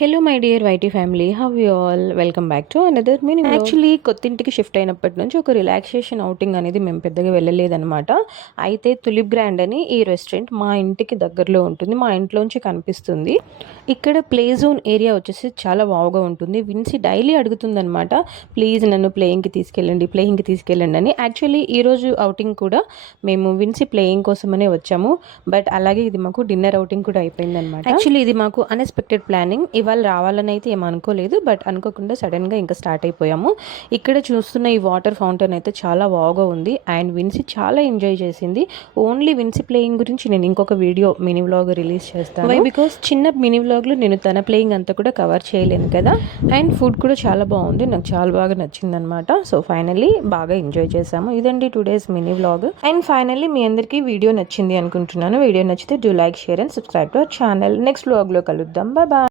Hello my dear YT family, how you all? Welcome back to another mini. Actually కొత్త ఇంటికి shift అయినప్పటి నుంచి ఒక రిలాక్సేషన్ అవుటింగ్ అనేది మేము పెద్దగా వెళ్ళలేదన్నమాట. అయితే తులిప్ గ్రాండ్ అని ఈ రెస్టారెంట్ మా ఇంటికి దగ్గరలో ఉంటుంది, మా ఇంట్లోంచి కనిపిస్తుంది. ఇక్కడ ప్లే జోన్ ఏరియా వచ్చేసి చాలా బాగా ఉంటుంది. విన్సీ డైలీ అడుగుతుందనమాట, ప్లీజ్ నన్ను ప్లేయింగ్కి తీసుకెళ్ళండి అని. యాక్చువల్లీ ఈరోజు అవుటింగ్ కూడా మేము విన్సీ ప్లేయింగ్ కోసమనే వచ్చాము, బట్ అలాగే ఇది మాకు డిన్నర్ అవుటింగ్ కూడా అయిపోయింది అనమాట. యాక్చువల్లీ ఇది మాకు అన్ఎక్స్పెక్టెడ్ ప్లానింగ్. ఇవాళ రావాలని అయితే ఏం అనుకోలేదు, బట్ అనుకోకుండా సడన్గా ఇంకా స్టార్ట్ అయిపోయాము. ఇక్కడ చూస్తున్న ఈ వాటర్ ఫౌంటైన్ అయితే చాలా బాగా ఉంది అండ్ విన్సీ చాలా ఎంజాయ్ చేసింది. ఓన్లీ విన్సీ ప్లేయింగ్ గురించి నేను ఇంకొక వీడియో మినీ వ్లాగ్ రిలీజ్ చేస్తాను, బికాస్ చిన్న మినీ వ్లాగ్లో నేను తన ప్లేయింగ్ అంతా కూడా కవర్ చేయలేను కదా. అండ్ ఫుడ్ కూడా చాలా బాగుంది, నాకు చాలా బాగా నచ్చింది అనమాట. సో ఫైనల్లీ బాగా ఎంజాయ్ చేసాము. ఇదండి today's mini vlog. And finally మీ అందరికీ వీడియో నచ్చింది అనుకుంటున్నాను. వీడియో నచ్చితే do like, share and subscribe to our channel. Next వ్లాగ్లో కలుద్దాం. Bye bye.